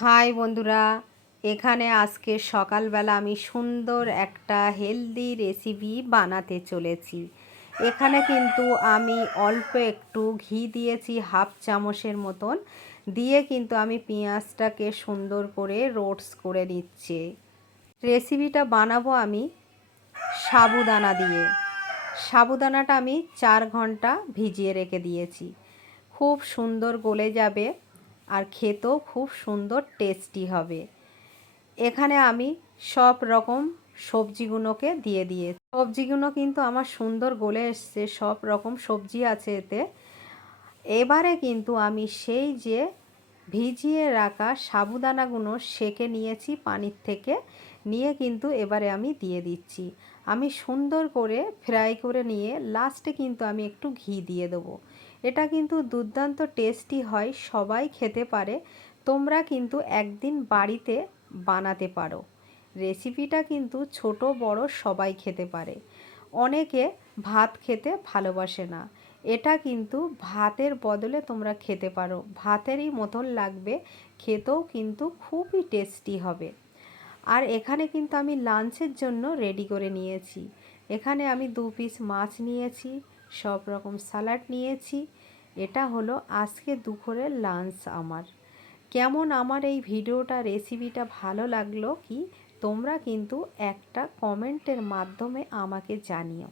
High বন্ধুরা, এখানে আজকে সকালবেলা আমি সুন্দর একটা হেলদি রেসিপি বানাতে চলেছি। এখানে কিন্তু আমি অল্প একটু ঘি দিয়েছি, হাফ চামচের মতন দিয়ে কিন্তু আমি পেঁয়াজটাকে সুন্দর করে রোস্ট করে নিচ্ছি। রেসিপিটা বানাবো আমি সাবুদানা দিয়ে। সাবুদানাটা আমি 4 ঘন্টা ভিজিয়ে রেখে দিয়েছি। খুব সুন্দর গলে যাবে আর খেতেও খুব সুন্দর টেস্টি হবে। এখানে আমি সব রকম সবজিগুলোকে দিয়ে দিয়েছি। সবজিগুলো কিন্তু আমার সুন্দর গলে এসছে, সব রকম সবজি আছে এতে। এবারে কিন্তু আমি সেই যে ভিজিয়ে রাখা সাবুদানাগুলো সেকে নিয়েছি পানির থেকে, নিয়ে কিন্তু এবারে আমি দিয়ে দিচ্ছি। আমি সুন্দর করে ফ্রাই করে নিয়ে লাস্টে কিন্তু আমি একটু ঘি দিয়ে দেবো। এটা কিন্তু দুর্দান্ত টেস্টি হয়, সবাই খেতে পারে। তোমরা কিন্তু একদিন বাড়িতে বানাতে পারো। রেসিপিটা কিন্তু ছোট বড় সবাই খেতে পারে। অনেকে ভাত খেতে ভালোবাসে না, এটা কিন্তু ভাতের বদলে তোমরা খেতে পারো। ভাতেরই মতন লাগবে, খেতেও কিন্তু খুবই টেস্টি হবে। আর এখানে কিন্তু আমি লাঞ্চের জন্য রেডি করে নিয়েছি। এখানে আমি 2 পিস মাছ নিয়েছি, সব রকম স্যালাড নিয়েছি। এটা হলো আজকে দুপুরের লাঞ্চ আমার। কেমন আমার এই ভিডিওটা রেসিপিটা ভালো লাগলো কি তোমরা কিন্তু একটা কমেন্টের মাধ্যমে আমাকে জানিও।